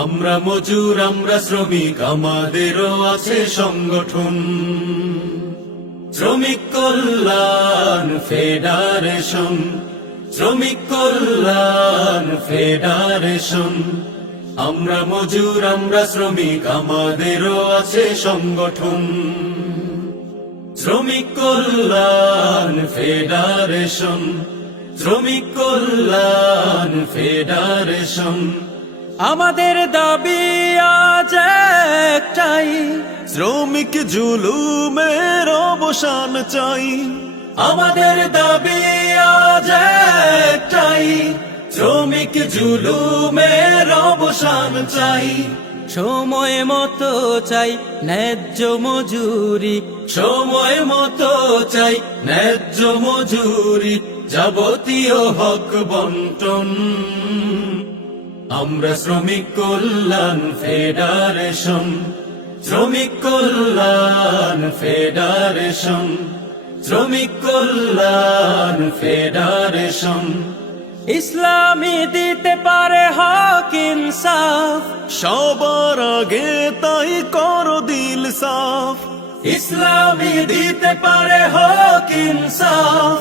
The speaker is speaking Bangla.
আমরা মজুর, আমরা শ্রমিক, আমাদেরও আছে সংগঠন। শ্রমিক কল্যাণ ফেডারেশন, শ্রমিক কল্যাণ ফেডারেশন। আমরা মজুর, আমরা শ্রমিক, আমাদেরও আছে সংগঠন। শ্রমিক কল্যাণ ফেডারেশন, শ্রমিক কল্যাণ ফেডারেশন। আমাদের দাবি আজ একটাই, শ্রমিক জুলুমের অবসান চাই। আমাদের দাবি আজ একটাই, শ্রমিক জুলুমের অবসান চাই। সময় মতো চাই ন্যায্য মজুরি, সময় মতো চাই ন্যায্য মজুরি, যাবতীয় হক বন্টন। আমরা শ্রমিক কল্যাণ ফেডারেশন, শ্রমিক কল্যাণ ফেডারেশন, শ্রমিক কল্যাণ ফেডারেশন। ইসলামী দিতে পারে হক ইনসাফ, সবার আগে তাই করো দিল সাফ। ইসলামী দিতে পারে হক ইনসাফ